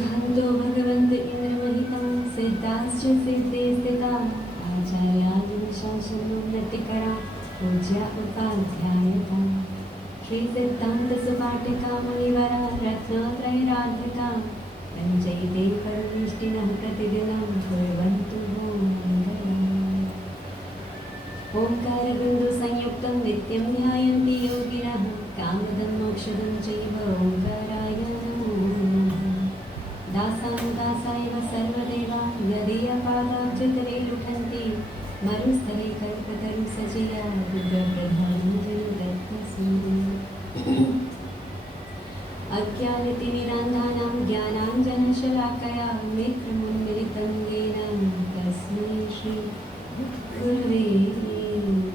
अर्हन्तो भगवन्त इन्द्रमहितं सिद्धाश्च सिद्धे स्थिता आचार्यान् शासनोन्नतिकरा पूज्या उपाध्यायता श्री सिद्धान्त सुपाठिका मुनिवरा रत्नत्रयराधिका पञ्चैते परमेष्टिनः प्रतिदिनं कुर्वन्तु मङ्गलम्। ओंकारबिन्दु संयुक्तं नित्यं ध्यायन्ति योगिनः कामदं मोक्षदं चैव ओंकाराय नमो नमः। दासान् दासायव सर्वदेवा यदीयपादाब्जतले लुठन्ति मरुस्थले कल्पतरु सजया रुद्रप्रधानजनदत्तसूरि अज्ञानतिमिरान्धानां ज्ञानाञ्जनशलाकया नेत्रमुन्मिलितं येन तस्मै श्री गुरुवे नमः।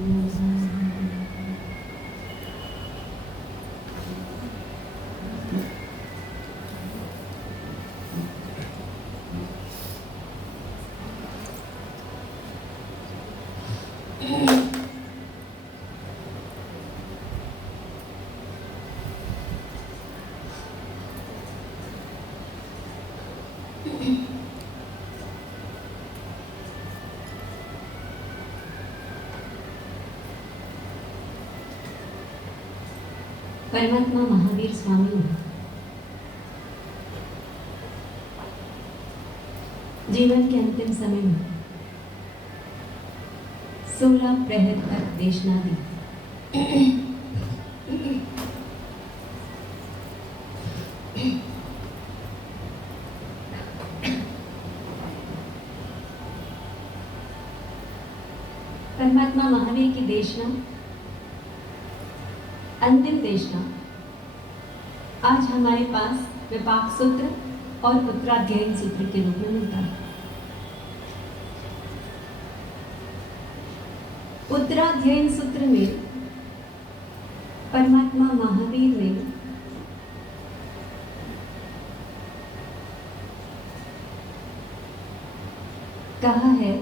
परमात्मा महावीर स्वामी जीवन के अंतिम समय में 16 प्रहर तक देशना दी। परमात्मा महावीर की देशना, अंतिम देशना आज हमारे पास विपाक सूत्र और उत्तराध्ययन सूत्र के रूप में मिलता है। उत्तराध्ययन सूत्र में परमात्मा महावीर ने कहा है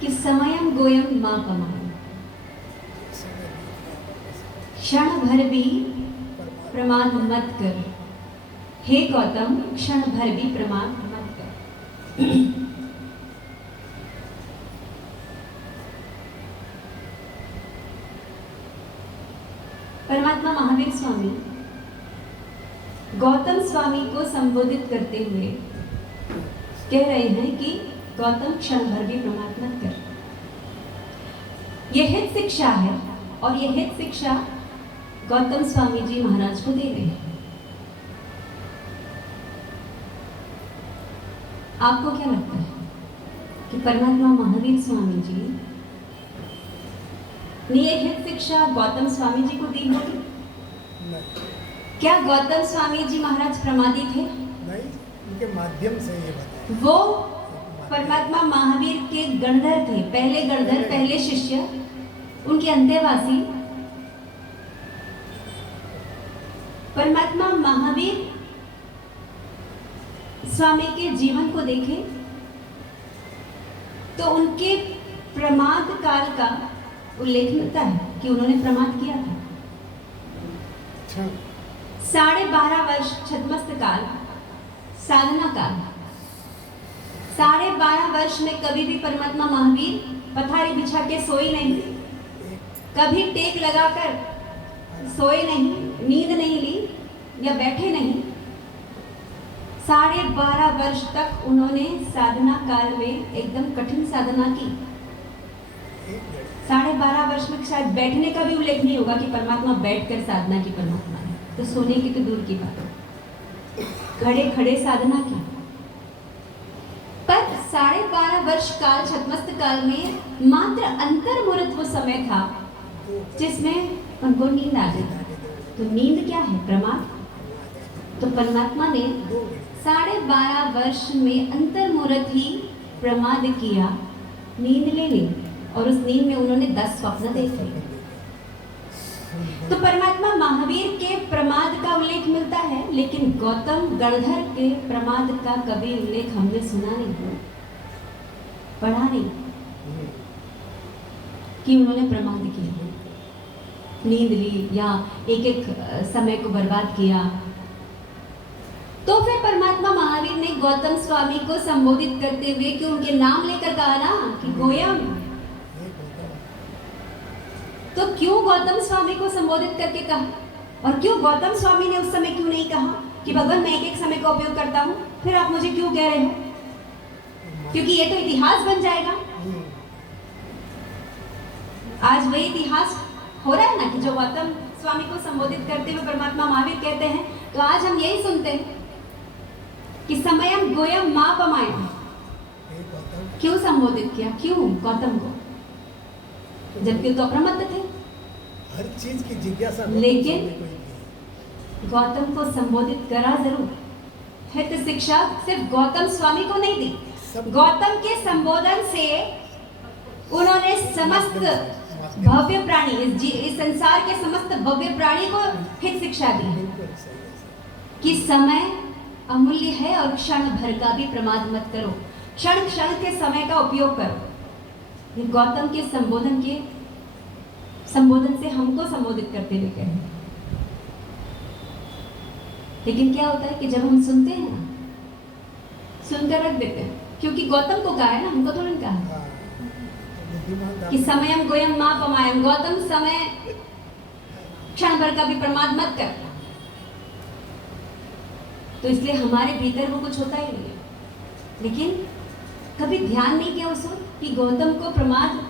कि समयम गोयम मापमा, क्षण भर भी प्रमाद मत कर। हे गौतम, क्षण भर भी प्रमाद मत कर। परमात्मा महावीर स्वामी गौतम स्वामी को संबोधित करते हुए कह रहे हैं कि गौतम, क्षण भर भी प्रमाद मत कर। यह हित शिक्षा है और यह हित शिक्षा गौतम स्वामी जी महाराज को दे गए। आपको क्या लगता है कि परमात्मा महावीर स्वामी जी ने यह हित शिक्षा गौतम स्वामी जी को दी होगी? क्या गौतम स्वामी जी महाराज प्रमादी थे? नहीं, उनके माध्यम से ये बताया। वो परमात्मा महावीर के गणधर थे, पहले गणधर, पहले शिष्य, उनके अंतेवासी। परमात्मा महावीर स्वामी के जीवन को देखें तो उनके प्रमाद काल का उल्लेख मिलता है कि उन्होंने प्रमाद किया था। 12.5 वर्ष छद्मस्त काल, साधना काल। 12.5 वर्ष में कभी भी परमात्मा महावीर पथारी बिछा के सोए नहीं, कभी टेक लगाकर सोए नहीं, नींद नहीं ली या बैठे नहीं। 12.5 वर्ष तक उन्होंने साधना काल में एकदम कठिन साधना की। 12.5 वर्ष में शायद बैठने का भी उल्लेख नहीं होगा कि परमात्मा बैठकर साधना की। परमात्मा ने तो सोने की तो दूर की बात, खड़े खड़े साधना की। पर 12.5 वर्ष काल, छद्मस्त काल में मात्र अंतर मुहूर्त वो समय था जिसमें उनको नींद आ गई। तो नींद क्या है? प्रमाद। तो परमात्मा ने 12.5 वर्ष में अंतर मुहूर्त ही प्रमाद किया, नींद ले ली, और उस नींद में उन्होंने 10 स्वप्न देखे। तो परमात्मा महावीर के प्रमाद का उल्लेख मिलता है, लेकिन गौतम गणधर के प्रमाद का कभी उल्लेख हमने सुना नहीं, पढ़ा नहीं कि उन्होंने प्रमाद किया, नींद ली या एक एक समय को बर्बाद किया। गौतम स्वामी को संबोधित करते हुए क्यों उनके नाम लेकर कहा ना कि गोयम, ये गौतम तो क्यों गौतम स्वामी को संबोधित करके कहा? और क्यों गौतम स्वामी ने उस समय क्यों नहीं कहा कि भगवान मैं एक एक समय का उपयोग करता हूँ, फिर आप मुझे क्यों कह रहे हो? क्योंकि ये तो इतिहास बन जाएगा। आज वही इतिहास हो रहा है ना कि जो गौतम स्वामी को संबोधित करते हुए परमात्मा महावीर कहते हैं, तो आज हम यही सुनते हैं कि समयम गोयम मां पमायम। ये गौतम क्यों संबोधित किया? क्यों गौतम को? जबकि तो अप्रमत्त थे। हर चीज की जिज्ञासा लेकिन गौतम स्वामी को ही थी। गौतम को संबोधित करा जरूर है, तो शिक्षा सिर्फ गौतम स्वामी को नहीं दी। सब गौतम के संबोधन से उन्होंने समस्त भव्य प्राणी, इस संसार के समस्त भव्य प्राणी को हित शिक्षा दी बिल्कुल सही है। कि समय अमूल्य है और क्षण भर का भी प्रमाद मत करो, क्षण क्षण के समय का उपयोग करो। ये गौतम के संबोधन से हमको संबोधित करते हुए कहे। लेकिन क्या होता है कि जब हम सुनते हैं ना, सुनकर रख देते हैं, क्योंकि गौतम को कहा है ना, हमको थोड़ा कहा हाँ, तो बुद्धिमान कि समयम गोयम मां पमायम। गौतम समय क्षण भर का भी प्रमाद मत कर। तो इसलिए हमारे भीतर वो कुछ होता ही नहीं है। लेकिन कभी ध्यान नहीं किया उस वक्त कि गौतम को प्रमाद,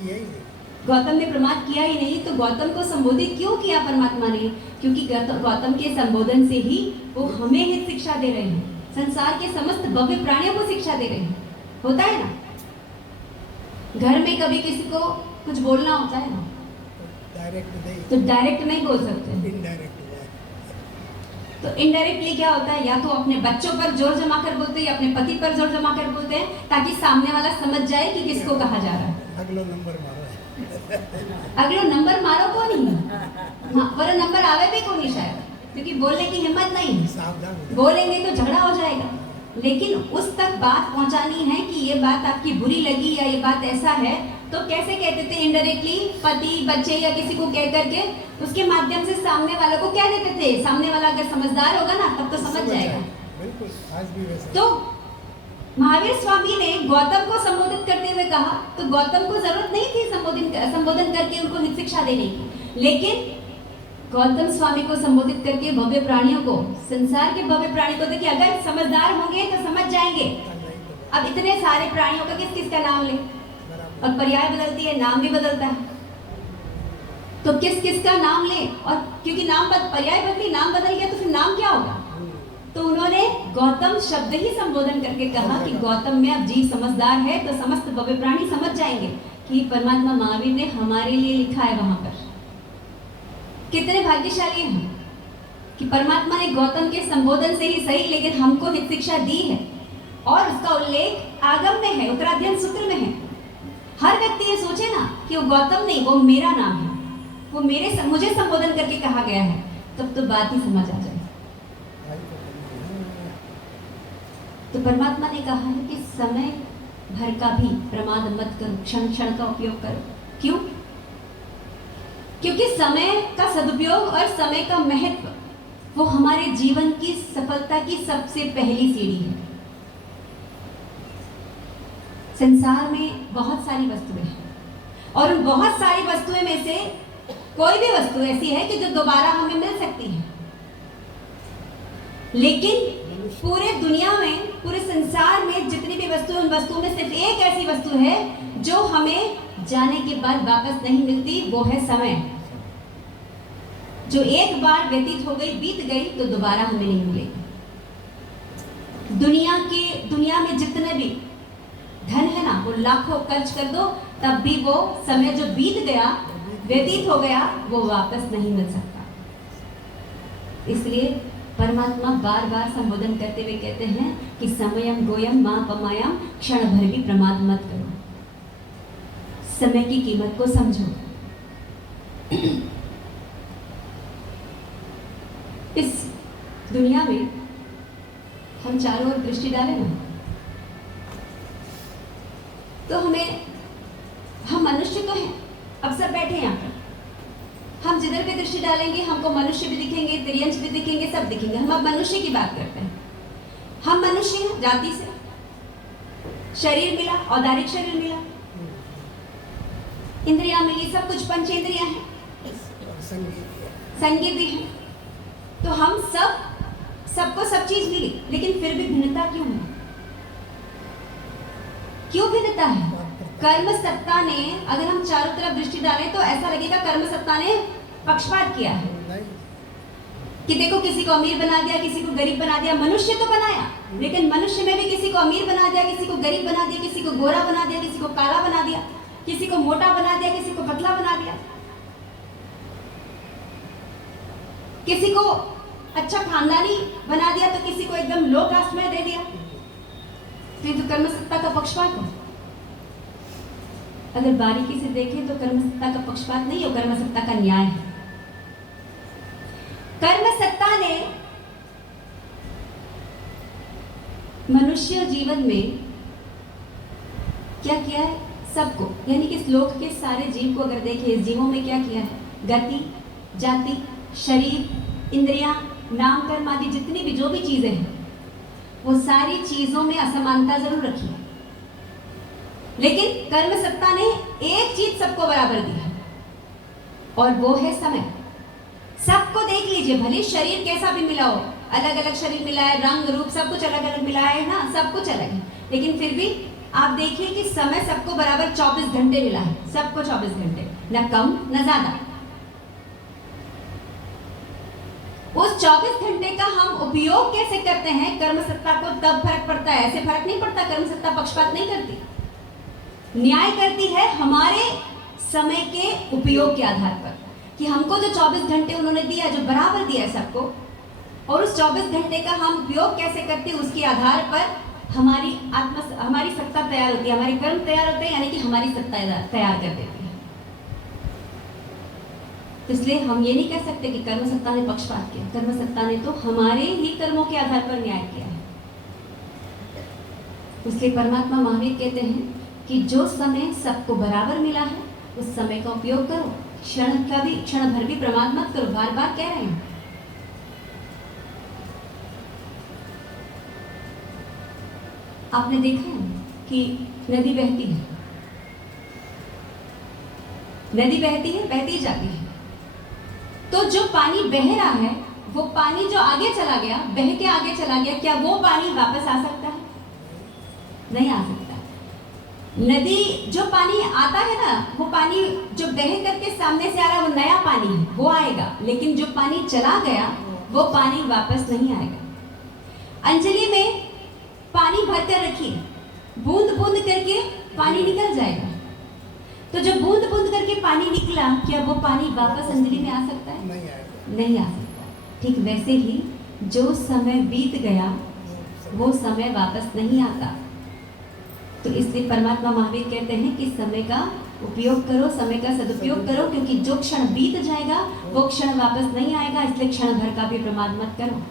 यही है। गौतम ने प्रमाद किया ही नहीं, तो गौतम को संबोधित क्यों किया परमात्मा ने? क्योंकि गौतम के संबोधन से ही वो हमें हित शिक्षा दे रहे हैं, संसार के समस्त भव्य प्राणियों को शिक्षा दे रहे हैं। होता है ना, घर में कभी किसी को कुछ बोलना होता है ना, डायरेक्ट नहीं, तो डायरेक्ट नहीं बोल सकते, इनडायरेक्ट है। तो इनडायरेक्टली क्या होता है, या तो अपने बच्चों पर जोर जमा कर बोलते हैं या अपने पति पर जोर जमा कर बोलते हैं, ताकि सामने वाला समझ जाए कि किसको कहा जा रहा है। अगलो नंबर मारो अगलो नंबर मारो को नहीं, हाँ, वरना नंबर आवे भी को नहीं शायद, क्योंकि बोलने की हिम्मत नहीं है। सावधान हो जाओ। बोलेंगे तो झगड़ा हो जाएगा। लेकिन उस तक बात पहुंचानी है कि ये बात आपकी बुरी लगी या ये बात ऐसा है, तो कैसे कहते थे? इनडायरेक्टली पति, बच्चे या किसी को कह करके उसके माध्यम से सामने वाले को क्या देते थे। सामने वाला अगर समझदार होगा ना, तब तो समझ जाएगा। बिल्कुल, आज भी वैसा। तो महावीर स्वामी ने गौतम को संबोधित करते हुए कहा, तो गौतम को जरूरत नहीं थी संबोधन करके उनको हित शिक्षा देने की, लेकिन गौतम स्वामी को संबोधित करके भव्य प्राणियों को, संसार के भव्य प्राणी को, देखिए अगर समझदार होंगे तो समझ जाएंगे। अब इतने सारे प्राणियों का किस किस का नाम ले, और पर्याय बदलती है, नाम भी बदलता है, तो किस किस का नाम ले, और क्योंकि नाम पर्याय बदली, नाम बदल गया, तो फिर नाम क्या होगा? तो उन्होंने गौतम शब्द ही संबोधन करके कहा कि गौतम में अब जीव समझदार है, तो समस्त भव्य प्राणी समझ जाएंगे कि परमात्मा महावीर ने हमारे लिए लिखा है वहां पर। कितने भाग्यशाली हैं कि परमात्मा ने गौतम के संबोधन से ही सही, लेकिन हमको हित शिक्षा दी है, और उसका उल्लेख आगम में है, उत्तराध्ययन सूत्र में है। हर व्यक्ति ये सोचे ना कि वो गौतम नहीं, वो मेरा नाम है, वो मुझे संबोधन करके कहा गया है, तब तो बात ही समझ आ जाए। तो परमात्मा ने कहा है कि समय भर का भी प्रमाद मत करो, क्षण क्षण का उपयोग करो। क्यों? क्योंकि समय का सदुपयोग और समय का महत्व वो हमारे जीवन की सफलता की सबसे पहली सीढ़ी है। संसार में बहुत सारी वस्तुएं हैं, और उन बहुत सारी वस्तुएं में से कोई भी वस्तु ऐसी है कि जो दोबारा हमें मिल सकती है, लेकिन पूरे दुनिया में, पूरे संसार में जितनी भी वस्तुएं, उन वस्तुओं में सिर्फ एक ऐसी वस्तु है जो हमें जाने के बाद वापस नहीं मिलती, वो है समय। जो एक बार व्यतीत हो गई, बीत गई, तो दोबारा हमें नहीं मिलेगी। दुनिया में जितने भी धन है ना, वो लाखों खर्च कर दो, तब भी वो समय जो बीत गया, व्यतीत हो गया, वो वापस नहीं मिल सकता। इसलिए परमात्मा बार बार संबोधन करते हुए कहते हैं कि समयम गोयम मां पमायम, क्षण भर भी प्रमाद मत करो, समय की कीमत को समझो। इस दुनिया में हम चारों ओर दृष्टि डालें ना, तो हम मनुष्य तो हैं, अब सब बैठे हैं यहाँ पर, हम जिधर भी दृष्टि डालेंगे हमको मनुष्य भी दिखेंगे, तिर्यंश भी दिखेंगे, सब दिखेंगे। हम अब मनुष्य की बात करते हैं, हम मनुष्य हैं जाति से, शरीर मिला, औदारिक शरीर मिला, इंद्रियां मिली, सब कुछ पंचेंद्रियां हैं, और संगीत संगीत भी है। तो हम सबको सब चीज मिली, लेकिन फिर भी भिन्नता क्यों है? क्यों भिन्नता है? कर्म सत्ता ने, अगर हम चारों तरफ दृष्टि डालें तो ऐसा लगेगा कर्म सत्ता ने पक्षपात किया है नहीं, कि देखो किसी को अमीर बना दिया, किसी को गरीब बना दिया। मनुष्य तो बनाया, लेकिन मनुष्य में भी किसी को अमीर बना दिया, किसी को गरीब बना दिया, किसी को गोरा बना दिया, किसी को काला बना दिया, किसी को मोटा बना दिया, किसी को पतला बना दिया, किसी को अच्छा खानदानी बना दिया, तो किसी को एकदम लो कास्ट में दे दिया। तो कर्म सत्ता का पक्षपात हो। अगर बारीकी से देखें तो कर्म सत्ता का पक्षपात नहीं हो, कर्म सत्ता का न्याय है। कर्म सत्ता ने मनुष्य जीवन में क्या किया है? सबको, यानी कि इस लोक के सारे जीव को अगर देखें, इस जीवों में क्या किया है? गति, जाति, शरीर, इंद्रियां, नाम, कर्म आदि जितनी भी जो भी चीजें हैं, वो सारी चीजों में असमानता जरूर रखी है। लेकिन कर्म सत्ता ने एक चीज सबको बराबर दी है, और वो है समय। सबको देख लीजिए, भले शरीर कैसा भी मिला हो, अलग अलग शरीर मिला है, रंग रूप सब कुछ अलग अलग मिला है ना, सब कुछ अलग है, लेकिन फिर भी आप देखिए कि समय सबको बराबर 24 घंटे मिला है, सबको 24 घंटे, न कम न ज्यादा। उस 24 घंटे का हम उपयोग कैसे करते हैं, कर्म सत्ता को तब फर्क पड़ता है, ऐसे फर्क नहीं पड़ता। कर्म सत्ता पक्षपात नहीं करती, न्याय करती है हमारे समय के उपयोग के आधार पर, कि हमको जो 24 घंटे उन्होंने दिया, जो बराबर दिया है सबको, और उस 24 घंटे का हम उपयोग कैसे करते हैं, उसके आधार पर हमारी सत्ता तैयार होती है, हमारे कर्म तैयार होते हैं, यानी कि हमारी सत्ता तैयार कर देती है। इसलिए हम ये नहीं कह सकते कि कर्म सत्ता ने पक्षपात किया। कर्म सत्ता ने तो हमारे ही कर्मों के आधार पर न्याय किया है। इसलिए परमात्मा महावीर कहते हैं कि जो समय सबको बराबर मिला है, उस समय का उपयोग करो, क्षण भर भी प्रमाद मत करो। बार बार कह रहे हैं। आपने देखा है कि नदी बहती है, नदी बहती है, बहती जाती है, तो जो पानी बह रहा है, वो पानी जो आगे चला गया, बह के आगे चला गया, क्या वो पानी वापस आ सकता है? नहीं आ सकता। नदी जो पानी आता है ना, वो पानी जो बह करके सामने से आ रहा है, वो नया पानी है, वो आएगा, लेकिन जो पानी चला गया, वो पानी वापस नहीं आएगा। अंजलि में पानी भर कर रखिए, बूंद बूंद करके पानी निकल जाएगा, तो जब बूंद बूंद करके पानी निकला, क्या वो पानी वापस अंजलि में आ सकता है? नहीं आएगा। नहीं आ सकता। ठीक वैसे ही जो समय बीत गया, वो समय वापस नहीं आता। तो इसलिए परमात्मा महावीर कहते हैं कि समय का उपयोग करो, समय का सदुपयोग करो, क्योंकि जो क्षण बीत जाएगा वो क्षण वापस नहीं आएगा। इसलिए क्षण भर का भी प्रमाद मत करो।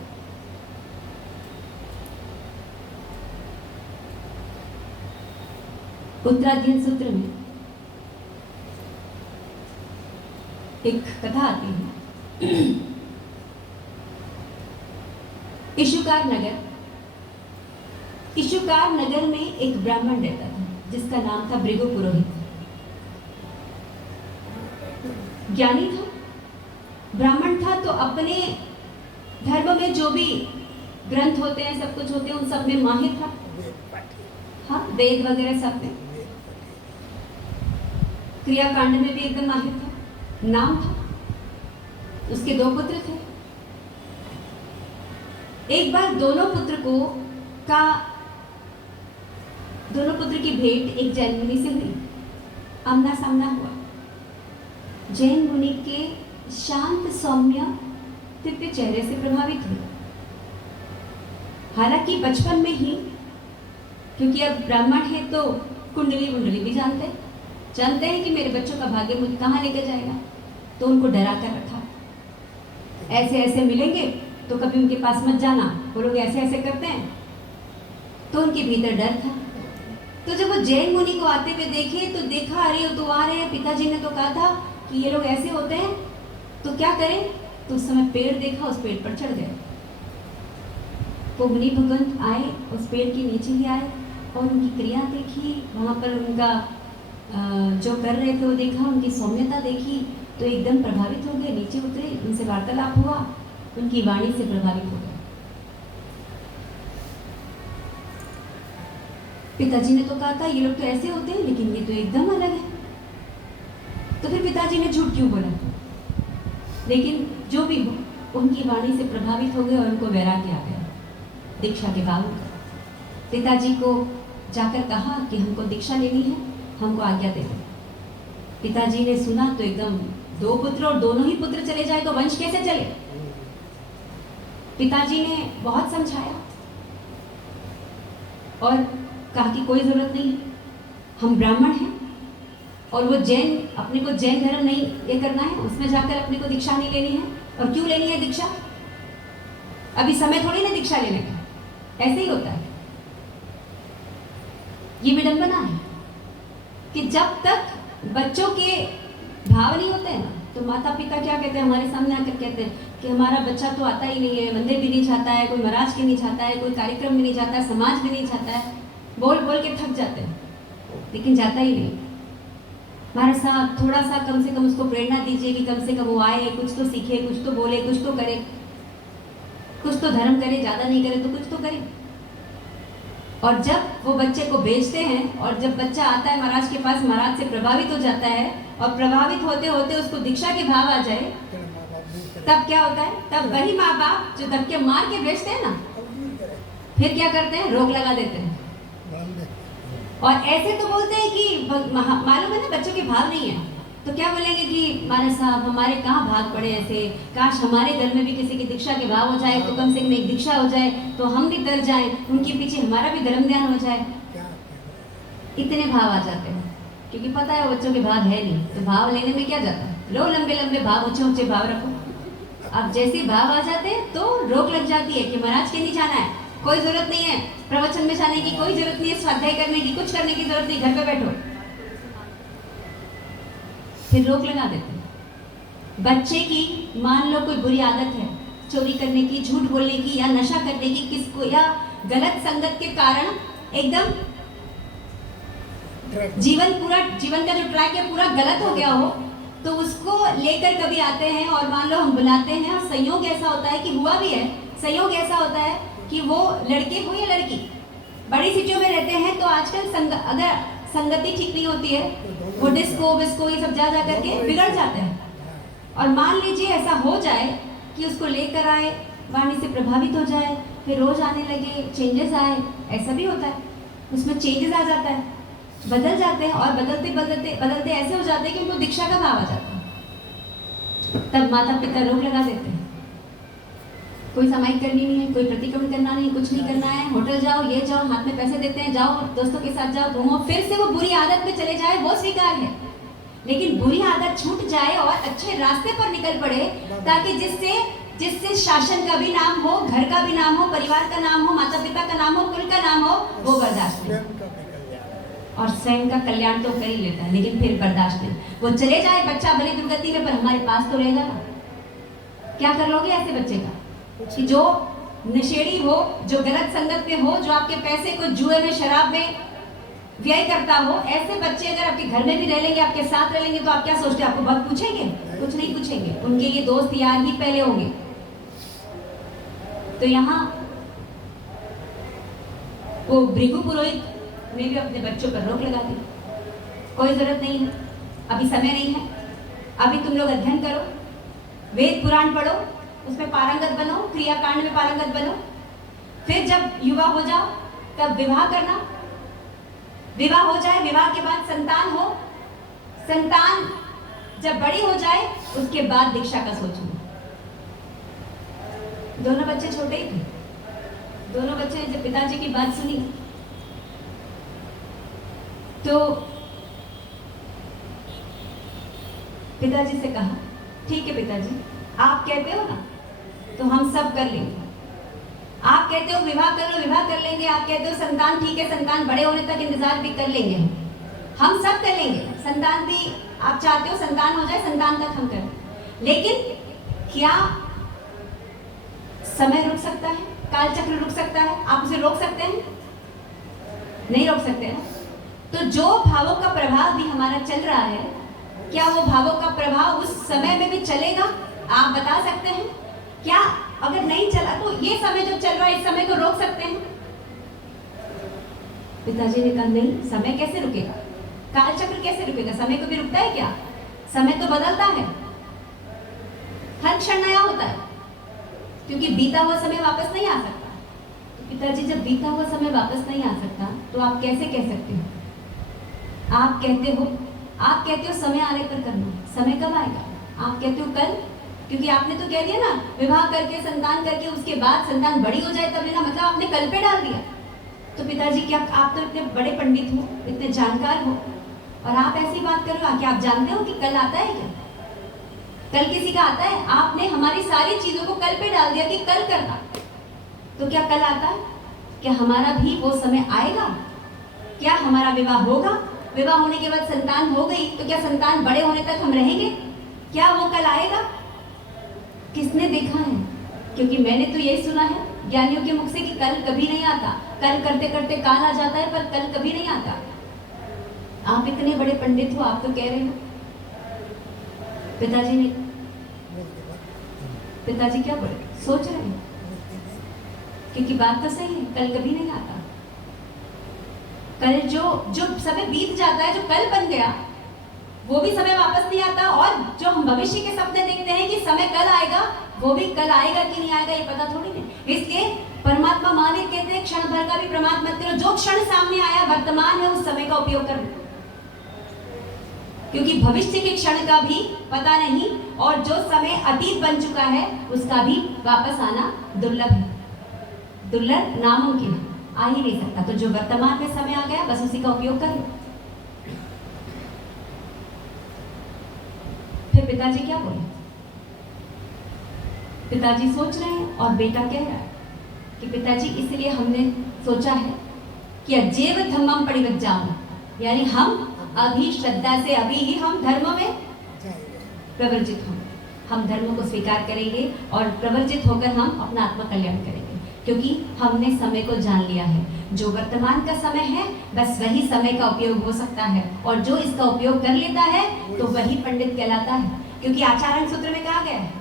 उत्तराध्ययन सूत्र में एक कथा आती है। इशुकार नगर में एक ब्राह्मण रहता था, जिसका नाम था भृगु पुरोहित। ज्ञानी था, ब्राह्मण था, तो अपने धर्म में जो भी ग्रंथ होते हैं, सब कुछ होते हैं, उन सब में माहिर था। हाँ, वेद वगैरह सब में, क्रियाकांड में भी एकदम माहिर था, नाम था। उसके 2 पुत्र थे। एक बार दोनों पुत्र की भेंट एक जैन मुनि से हुई, आमना सामना हुआ। जैन मुनि के शांत सौम्य दिव्य चेहरे से प्रभावित हुए। हालांकि बचपन में ही, क्योंकि अब ब्राह्मण है तो कुंडली भी जानते हैं कि मेरे बच्चों का भाग्य मुझे कहाँ लेकर जाएगा, तो उनको डरा कर रखा। ऐसे मिलेंगे तो कभी उनके पास मत जाना, वो लोग ऐसे करते हैं, तो उनके भीतर डर था। तो जब वो जैन मुनि को आते हुए देखे, तो देखा, अरे वो तो आ रहे हैं, पिताजी ने तो कहा था कि ये लोग ऐसे होते हैं, तो क्या करें? तो उस समय पेड़ देखा, उस पेड़ पर चढ़ गए। वो मुनि भगवंत आए, उस पेड़ के नीचे ही आए और उनकी क्रिया देखी, वहाँ पर उनका जो कर रहे थे वो देखा, उनकी सौम्यता देखी तो एकदम प्रभावित हो गए, नीचे उतरे, उनसे वार्तालाप हुआ, उनकी वाणी से प्रभावित हो गए। पिताजी ने तो कहा था ये लोग तो ऐसे होते हैं, लेकिन ये तो एकदम अलग है। तो फिर पिताजी ने झूठ क्यों बोला? लेकिन जो भी हो, उनकी वाणी से प्रभावित हो गए और उनको वैराग्य आ गया दीक्षा के बाद। पिताजी को जाकर कहा कि हमको दीक्षा लेनी है, हमको आज्ञा दे दो। पिताजी ने सुना तो एकदम, दो पुत्र और दोनों ही पुत्र चले जाए तो वंश कैसे चले? पिताजी ने बहुत समझाया और कहा कि कोई जरूरत नहीं है, हम ब्राह्मण हैं और वो जैन, अपने को जैन धर्म नहीं ये करना है, उसमें जाकर अपने को दीक्षा नहीं लेनी है। और क्यों लेनी है दीक्षा? अभी समय थोड़ी ना दीक्षा लेने का, ऐसे ही होता है। ये विडंबना है कि जब तक बच्चों के भाव नहीं होते हैं ना, तो माता पिता क्या कहते हैं, हमारे सामने आकर कहते हैं कि हमारा बच्चा तो आता ही नहीं है, मंदिर भी नहीं जाता है, कोई महाराज के नहीं जाता है, कोई कार्यक्रम में नहीं जाता है, समाज में नहीं जाता है, बोल बोल के थक जाते हैं, लेकिन जाता ही नहीं। हमारे साथ थोड़ा सा कम से कम उसको प्रेरणा दीजिए कि कम से कम वो आए, कुछ तो सीखे, कुछ तो बोले, कुछ तो करे, कुछ तो धर्म करे, ज़्यादा नहीं करे तो कुछ तो करे। और जब वो बच्चे को भेजते हैं और जब बच्चा आता है महाराज के पास, महाराज से प्रभावित हो जाता है और प्रभावित होते होते उसको दीक्षा के भाव आ जाए, तब क्या होता है? तब वही माँ बाप जो धक्के मार के भेजते हैं ना, फिर क्या करते हैं? रोक लगा देते हैं। और ऐसे तो बोलते हैं कि मालूम है ना बच्चों के भाव नहीं है, तो क्या बोलेंगे कि महाराज साहब हमारे कहाँ भाग पड़े ऐसे, काश हमारे घर में भी किसी की दीक्षा के भाव हो जाए तो कम से कम एक दीक्षा हो जाए तो हम भी डर जाएं, उनके पीछे हमारा भी धर्म ध्यान हो जाए। इतने भाव आ जाते हैं क्योंकि पता है वो बच्चों के भाव है नहीं, तो भाव लेने में क्या जाता है? लो लंबे लंबे भाव, ऊंचे ऊंचे भाव रखो। अब जैसे भाव आ जाते हैं तो रोक लग जाती है कि महाराज के नहीं जाना है, कोई जरूरत नहीं है प्रवचन में जाने की, कोई जरूरत नहीं है स्वाध्याय करने की, कुछ करने की जरूरत नहीं, घर पे बैठो। फिर रोक लगा देते हैं। बच्चे की मान लो कोई बुरी आदत है, चोरी करने की, झूठ बोलने की या नशा करने की, किसको या गलत संगत के कारण एकदम जीवन का जो ट्रैक है पूरा गलत हो गया हो, तो उसको लेकर कभी आते हैं और मान लो हम बुलाते हैं और संयोग ऐसा होता है कि हुआ भी है, संयोग ऐसा होता है कि वो लड़के हो या लड़की बड़ी सिटियों में रहते हैं, तो आजकल अगर संगति ठीक नहीं होती है, वो डिस्को विस्को ये सब जा करके बिगड़ जाते हैं। और मान लीजिए ऐसा हो जाए कि उसको लेकर आए, वाणी से प्रभावित हो जाए, फिर रोज आने लगे, चेंजेस आए, ऐसा भी होता है, उसमें चेंजेस आ जाता है, बदल जाते हैं और बदलते बदलते बदलते ऐसे हो जाते हैं कि उनको दीक्षा का भाव आ जाता है। तब माता पिता रोक लगा देते हैं, कोई सामायिक करनी नहीं है, कोई प्रतिक्रमण करना नहीं, कुछ नहीं करना है, होटल जाओ, ये जाओ, हाथ में पैसे देते हैं, जाओ दोस्तों के साथ जाओ, घूमो, फिर से वो बुरी आदत में चले जाए, वो स्वीकार है। लेकिन बुरी आदत छूट जाए और अच्छे रास्ते पर निकल पड़े, ताकि जिससे शासन का भी नाम हो, घर का भी नाम हो, परिवार का नाम हो, माता पिता का नाम हो, कुल का नाम हो, वो बर्दाश्त नहीं। और स्वयं का कल्याण तो कर ही लेता है, लेकिन फिर बर्दाश्त नहीं। वो चले जाए बच्चा भले दुर्गति में, पर हमारे पास तो रहेगा ना। क्या कर लोगे ऐसे बच्चे का कि जो नशेड़ी हो, जो गलत संगत में हो, जो आपके पैसे को जुए में, शराब में व्यय करता हो, ऐसे बच्चे अगर आपके घर में भी रह लेंगे, आपके साथ रह लेंगे, तो आप क्या सोचते हैं? आपको बहुत पूछेंगे? कुछ नहीं पूछेंगे, उनके ये दोस्त यार ही पहले होंगे। तो यहाँ वो भृगु पुरोहित ने भी अपने बच्चों पर रोक लगा दी, कोई जरूरत नहीं है, अभी समय नहीं है, अभी तुम लोग अध्ययन करो, वेद पुराण पढ़ो, उसमें पारंगत बनो, क्रियाकांड में पारंगत बनो, फिर जब युवा हो जाओ तब विवाह करना, विवाह हो जाए, विवाह के बाद संतान हो, संतान जब बड़ी हो जाए उसके बाद दीक्षा का सोचो। दोनों बच्चे छोटे ही थे, दोनों बच्चे ने जब पिताजी की बात सुनी तो पिताजी से कहा, ठीक है पिताजी, आप कहते हो ना तो हम सब कर लेंगे, आप कहते हो विवाह कर लो, विवाह कर लेंगे, आप कहते हो संतान ठीक है, संतान बड़े होने तक इंतजार भी कर लेंगे, हम सब कर लेंगे, संतान भी आप चाहते हो संतान हो जाए, संतान तक हम कर, लेकिन क्या समय रुक सकता है? काल चक्र रुक सकता आप उसे रोक सकते हैं? नहीं रोक सकते ना। तो जो भावों का प्रभाव भी हमारा चल रहा है, क्या वो भावों का प्रभाव उस समय में भी चलेगा? आप बता सकते हैं? क्या अगर नहीं चला तो ये समय जो चल रहा है, इस समय को रोक सकते हैं? पिताजी ने कहा नहीं, समय कैसे रुकेगा, कालचक्र कैसे रुकेगा, समय को भी रुकता है क्या? समय तो बदलता है, हर क्षण नया होता है, क्योंकि बीता हुआ समय वापस नहीं आ सकता। तो पिताजी जब बीता हुआ समय वापस नहीं आ सकता तो आप कैसे कह सकते हो? आप कहते हो समय आने पर करना, समय कब आएगा? आप कहते हो कल, क्योंकि आपने तो कह दिया ना विवाह करके संतान करके उसके बाद संतान बड़ी हो जाए तब लेना, मतलब आपने कल पे डाल दिया। तो पिताजी क्या आप तो इतने बड़े पंडित हो, इतने जानकार हो, और आप ऐसी बात कर रहे हो? क्या आप जानते हो कि कल आता है क्या? कल किसी का आता है? आपने हमारी सारी चीजों को कल पे डाल दिया कि कल करना। तो क्या कल आता है? क्या हमारा भी वो समय आएगा? क्या हमारा विवाह होगा? विवाह होने के बाद संतान हो गई तो क्या संतान बड़े होने तक हम रहेंगे? क्या वो कल आएगा? किसने देखा है? क्योंकि मैंने तो यही सुना है ज्ञानियों के मुख से कि कल कभी नहीं आता, कल करते करते काल आ जाता है, पर कल कभी नहीं आता। आप इतने बड़े पंडित हो, आप तो कह रहे हो। पिताजी क्या बोले? सोच रहे हैं, क्योंकि बात तो सही है, कल कभी नहीं आता। कल जो समय बीत जाता है, जो कल बन गया, वो भी समय वापस नहीं आता। और जो हम भविष्य के सपने देखते हैं कि समय कल आएगा, वो भी कल आएगा कि नहीं आएगा ये पता थोड़ी नहीं। इसलिए परमात्मा महावीर कहते हैं क्षण भर का भी प्रमाद मत करो। जो क्षण सामने आया वर्तमान है, उस समय का उपयोग करो, क्योंकि भविष्य के क्षण का भी पता नहीं, और जो समय अतीत बन चुका है उसका भी वापस आना दुर्लभ है, दुर्लभ नामुमकिन है, आ ही नहीं सकता। तो जो वर्तमान में समय आ गया बस उसी का उपयोग करो। फिर पिताजी क्या बोले? पिताजी सोच रहे हैं और बेटा कह रहा है कि पिताजी इसलिए हमने सोचा है कि अजेव धम्मम परिवज्जामि, यानी हम अभी श्रद्धा से अभी ही हम धर्म में प्रवर्जित होंगे, हम धर्म को स्वीकार करेंगे और प्रवर्जित होकर हम अपना आत्मा कल्याण करेंगे, क्योंकि हमने समय को जान लिया है। जो वर्तमान का समय है बस वही समय का उपयोग हो सकता है, और जो इसका उपयोग कर लेता है तो वही पंडित कहलाता है। क्योंकि आचारण सूत्र में कहा गया है,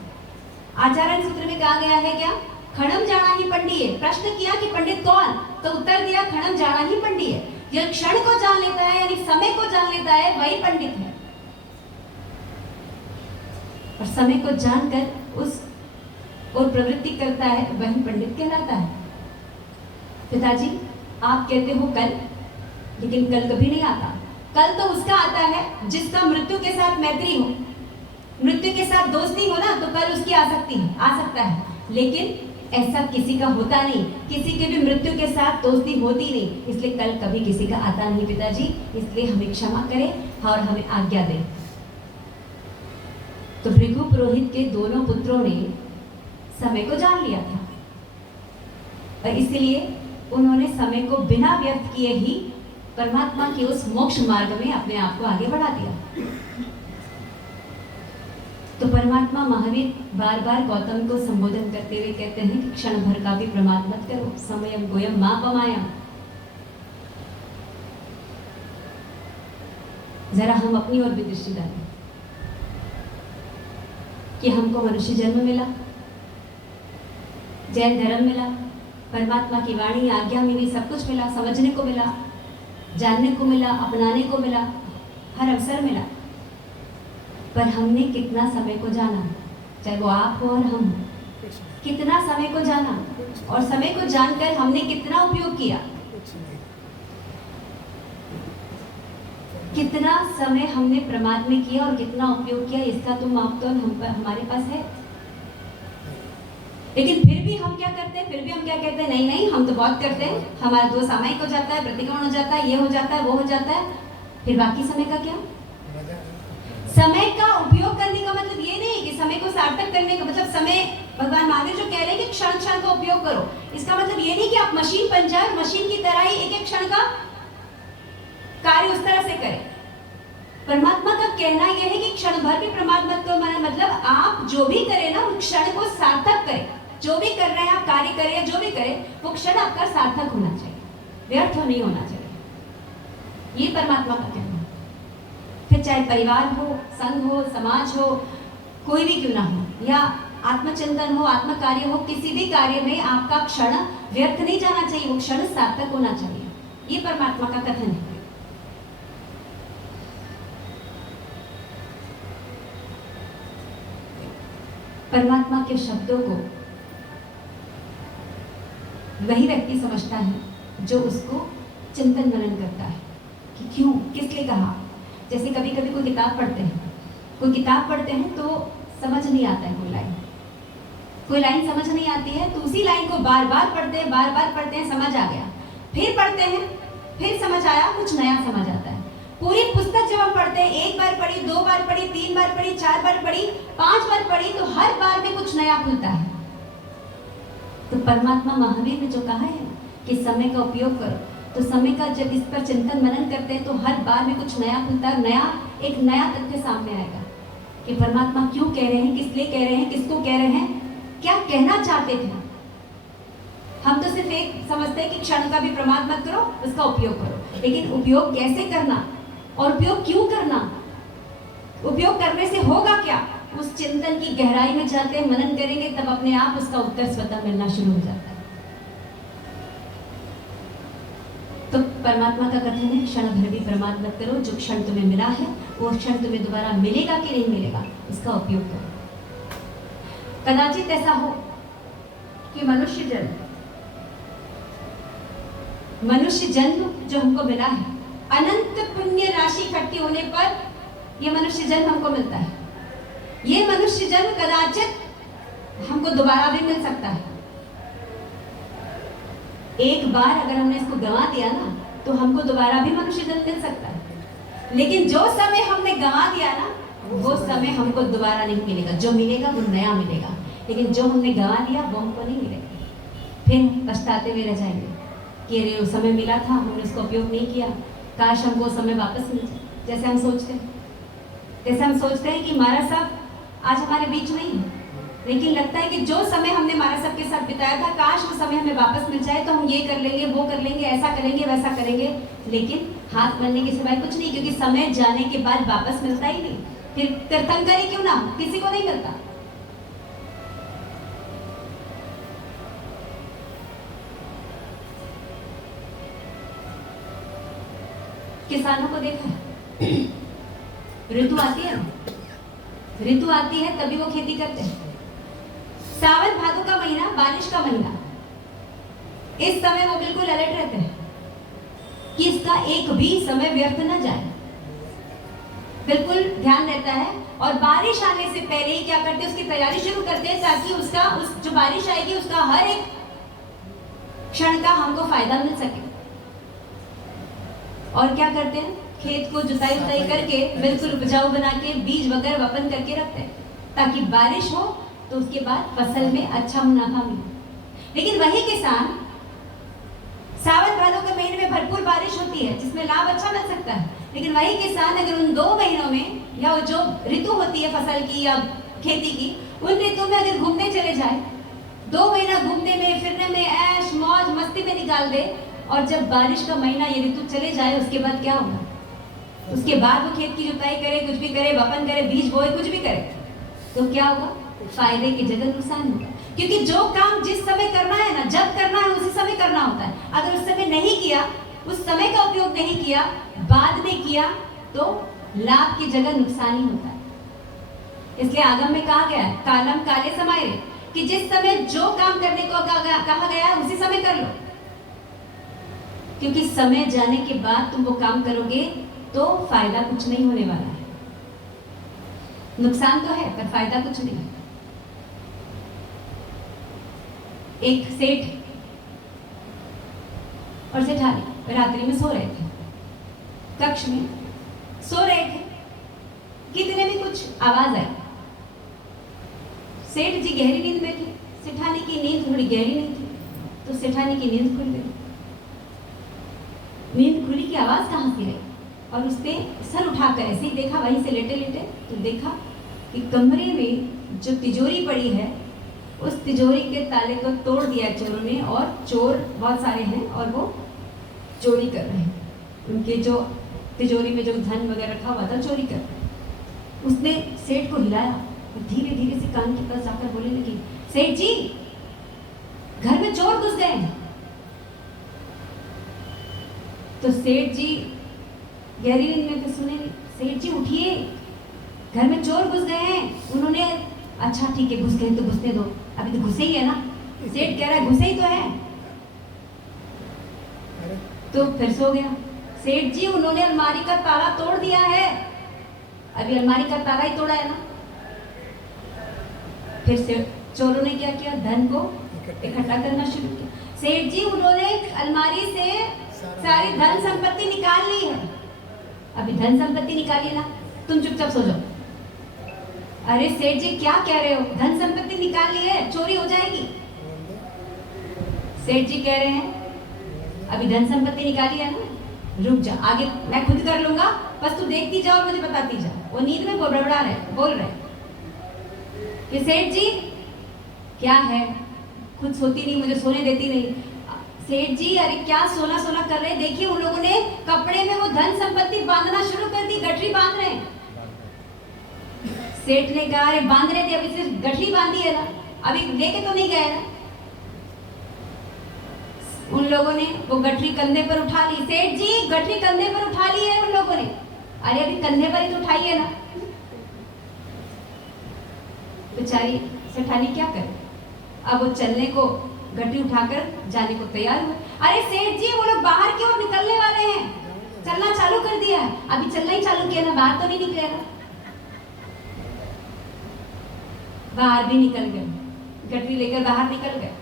आचारण सूत्र में कहा गया है क्या? खणम जाना ही पंडित है। प्रश्न किया कि पंडित कौन? तो उत्तर दिया खणम जाना ही पंडित है। जो क्षण को जान लेता है यानी समय को जान लेता है वही पंडित है, और समय को जानकर उस और प्रवृत्ति करता है वही पंडित कहलाता है। पिताजी आप कहते हो कल, लेकिन कल कभी नहीं आता। कल तो उसका आता है जिसका मृत्यु के साथ मैत्री हो, मृत्यु के साथ दोस्ती हो ना, तो कल उसकी आ सकता है, लेकिन ऐसा किसी का होता नहीं, किसी के भी मृत्यु के साथ दोस्ती होती नहीं, इसलिए कल कभी किसी का आता नहीं पिताजी। इसलिए हमें क्षमा करें और हमें आज्ञा दें। तो भृगु पुरोहित के दोनों पुत्रों ने समय को जान लिया था, और इसलिए उन्होंने समय को बिना व्यर्थ किए ही परमात्मा के उस मोक्ष मार्ग में अपने आप को आगे बढ़ा दिया। तो परमात्मा महावीर बार बार गौतम को संबोधन करते हुए कहते हैं कि क्षण भर का भी प्रमाद मत करो, समयम गोयम मा पमायम। जरा हम अपनी ओर भी दृष्टि डालें कि हमको मनुष्य जन्म मिला, जैन धर्म मिला, परमात्मा की वाणी आज्ञा मिली, सब कुछ मिला, समझने को मिला, जानने को मिला, अपनाने को मिला, हर अवसर मिला, पर हमने कितना समय को जाना? चाहे वो आप हो और हम, कितना समय को जाना, और समय को जानकर हमने कितना उपयोग किया? कितना समय हमने प्रमाद में किया और कितना उपयोग किया, इसका तो मापतोल हमारे पास है। लेकिन फिर भी हम क्या करते हैं? फिर भी हम क्या कहते हैं? नहीं हम तो बहुत करते हैं, हमारा तो सामयिक हो जाता है, प्रतिक्रमण हो जाता है, ये हो जाता है, वो हो जाता है, फिर बाकी समय का क्या? समय का उपयोग करने का मतलब ये नहीं कि समय को सार्थक करने का मतलब समय, भगवान महावीर जो कह रहे हैं कि क्षण क्षण का उपयोग करो, इसका मतलब ये नहीं कि आप मशीन बन जाए, मशीन की तरह ही एक एक क्षण का कार्य उस तरह से करें। परमात्मा का कहना यह है कि क्षण भर भी प्रमाद मत करो, मतलब आप जो भी करें ना उस क्षण को सार्थक करें, जो भी कर रहे हैं आप, कार्य करें या जो भी करें, वो क्षण आपका सार्थक होना चाहिए, व्यर्थ नहीं होना चाहिए। ये परमात्मा का कहना है। फिर चाहे परिवार हो, संघ हो, समाज हो, कोई भी क्यों ना हो, या आत्मचिंतन हो, आत्म कार्य हो, किसी भी कार्य में आपका क्षण व्यर्थ नहीं जाना चाहिए, वो क्षण सार्थक होना चाहिए। ये परमात्मा का कथन है। परमात्मा के शब्दों को वही व्यक्ति समझता है जो उसको चिंतन मनन करता है कि क्यों, किस लिए कहा। जैसे कभी कभी कोई किताब पढ़ते हैं तो समझ नहीं आता है कोई लाइन समझ नहीं आती है, तो उसी लाइन को बार बार पढ़ते हैं, समझ आ गया, फिर पढ़ते हैं, फिर समझ आया, कुछ नया समझ आता है। पूरी पुस्तक जब हम पढ़ते हैं, एक बार पढ़ी, 2 बार पढ़ी, 3 बार पढ़ी, 4 बार पढ़ी, 5 बार पढ़ी, तो हर बार में कुछ नया खुलता है। तो परमात्मा महावीर ने जो कहा है कि समय का उपयोग करो, तो समय का जब इस पर चिंतन मनन करते हैं तो हर बार में कुछ नया खुलता है, एक नया तथ्य सामने आएगा कि परमात्मा क्यों कह रहे हैं, किस लिए कह रहे हैं, किसको कह रहे हैं, क्या कहना चाहते थे। हम तो सिर्फ एक समझते हैं कि क्षण का भी प्रमाद मत करो, उसका उपयोग करो, लेकिन उपयोग कैसे करना और उपयोग क्यों करना, उपयोग करने से होगा क्या, उस चिंतन की गहराई में जाते हैं, मनन करेंगे, तब अपने आप उसका उत्तर स्वतः मिलना शुरू हो जाता है। तो परमात्मा का कथन है, क्षण भर भी प्रमाद मत करो, जो क्षण तुम्हें मिला है वो क्षण तुम्हें दोबारा मिलेगा कि नहीं मिलेगा, उसका उपयोग करो। कदाचित ऐसा हो कि मनुष्य जन्म जो हमको मिला है, अनंत पुण्य राशि इकट्ठी होने पर यह मनुष्य जन्म हमको मिलता है। ये मनुष्य जन्म कदाचित हमको दोबारा भी मिल सकता है। एक बार अगर हमने इसको गंवा दिया ना, तो हमको दोबारा भी मनुष्य जन्म मिल सकता है, लेकिन जो समय हमने गंवा दिया ना, वो समय हमको दोबारा नहीं मिलेगा। जो मिलेगा वो नया मिलेगा, लेकिन जो हमने गंवा दिया वो हमको नहीं मिलेगा। फिर पछताते हुए रह जाएंगे कि अरे वो समय मिला था, हमने उसका उपयोग नहीं किया, काश हमको समय वापस मिल जाए। जैसे हम सोचते हैं कि महाराज साहब आज हमारे बीच नहीं है, लेकिन लगता है कि जो समय हमने महाराज साहब के साथ बिताया था, काश वो समय हमें वापस मिल जाए, तो हम ये कर लेंगे, वो कर लेंगे, ऐसा करेंगे, वैसा करेंगे, लेकिन हाथ मलने के सिवाय कुछ नहीं, क्योंकि समय जाने के बाद वापस मिलता ही नहीं। फिर तीर्थंकरी क्यों ना हो, किसी को नहीं मिलता। किसानों को देखा, ऋतु आती है तभी वो खेती करते हैं। सावन भादों का महीना, बारिश का महीना, इस समय वो बिल्कुल अलर्ट रहते हैं कि इसका एक भी समय व्यर्थ न जाए, बिल्कुल ध्यान रहता है। और बारिश आने से पहले ही क्या करते हैं, उसकी तैयारी शुरू करते हैं, ताकि उस जो बारिश आएगी उसका हर एक क्षण का हमको फायदा मिल सके। और क्या करते हैं, खेत को जुताई करके बिल्कुल उपजाऊ बना के बीज वगैरह वपन करके रखते हैं, ताकि बारिश हो तो उसके बाद फसल में अच्छा मुनाफा मिले। लेकिन वही किसान, सावन भादों के महीने में भरपूर बारिश होती है जिसमें लाभ अच्छा मिल सकता है, लेकिन वही किसान अगर उन 2 महीनों में, या जो ऋतु होती है फसल की या खेती की, उन ऋतु में अगर घूमने चले जाए, 2 महीना घूमने में, फिरने में, ऐश मौज मस्ती में निकाल दे, और जब बारिश का महीना ये ऋतु चले जाए, उसके बाद क्या होगा, उसके बाद वो खेत की जुताई करे, कुछ भी करे, वपन करे, बीज बोए, कुछ भी करे, तो क्या होगा, फायदे की जगह नुकसान होगा। क्योंकि जो काम जिस समय करना है ना, जब करना है उसी समय करना होता है। अगर उस समय नहीं किया, उस समय का उपयोग नहीं किया, बाद में किया, तो लाभ की जगह नुकसान ही होता है। इसलिए आगम में कहा गया है, कालम काले समाये, कि जिस समय जो काम करने को कहा गया है उसी समय कर लो, क्योंकि समय जाने के बाद तुम वो काम करोगे तो फायदा कुछ नहीं होने वाला है। नुकसान तो है पर फायदा कुछ नहीं। एक सेठ और सेठानी रात्रि में सो रहे थे, कक्ष में सो रहे थे, कितने में कुछ आवाज आई। सेठ जी गहरी नींद में थे, सेठानी की नींद थोड़ी गहरी नहीं थी, तो सेठानी की नींद खुल गई। नींद खुली की आवाज कहां से आई, और उसने सर उठाकर ऐसे ही देखा, वहीं से लेटे लेटे तो देखा कि कमरे में जो तिजोरी पड़ी है उस तिजोरी के ताले को तोड़ दिया चोरों ने, और चोर बहुत सारे हैं और वो चोरी कर रहे हैं। उनके जो तिजोरी में जो धन वगैरह रखा हुआ था चोरी कर रहे हैं। उसने सेठ को हिलाया और धीरे धीरे से कान के पास जाकर बोलने लगी, सेठ जी घर में चोर घुस गए। तो सेठ जी गहरी नींद में तो सुने, सेठ जी उठिए, घर में चोर घुस गए हैं। उन्होंने, अच्छा ठीक है घुस गए तो घुसने दो, अभी तो घुसे ही है ना। सेठ कह रहा है घुसे ही तो है। तो फिर सो गया। सेठ जी उन्होंने अलमारी का ताला तोड़ दिया है, अभी अलमारी का ताला ही तोड़ा है ना। फिर से चोरों ने क्या किया, धन को इकट्ठा करना शुरू किया। सेठ जी उन्होंने अलमारी से सारी धन संपत्ति निकाल ली है, अभी धन संपत्ति निकाली ना, तुम चुपचाप सो जाओ। अरे सेठ जी क्या कह रहे हो, धन संपत्ति निकाल ली है, चोरी हो जाएगी। सेठ जी कह रहे हैं अभी धन संपत्ति निकाली है ना, रुक जा, आगे मैं खुद कर लूंगा, बस तू देखती जा और मुझे बताती जा। वो नींद में बड़बड़ा रहे, बोल रहे कि सेठ जी क्या है, खुद सोती नहीं, मुझे सोने देती नहीं। सेठ जी अरे क्या सोना सोना कर रहे, देखिए उन लोगों ने कपड़े में वो धन संपत्ति बांधना शुरू कर दी, गठरी बांध रहे हैं। सेठ ने कहा अरे बांध रहे थे, अभी सिर्फ गठरी बांधी है ना, अभी लेके तो नहीं गए ना। उन लोगों ने वो गठरी कंधे पर उठा ली। सेठ जी गठरी कंधे पर उठा ली है उन लोगों ने, अरे अभी कंधे पर ही तो उठाई है ना। बेचारी सेठानी क्या करे, अब वो चलने को गठरी उठाकर जाने को तैयार हुए। अरे सेठ जी वो लोग बाहर की ओर निकलने वाले हैं, चलना चालू कर दिया है, अभी चलना ही चालू किया ना, बाहर तो नहीं निकले ना। बाहर भी निकल गए, गठरी लेकर बाहर निकल गए।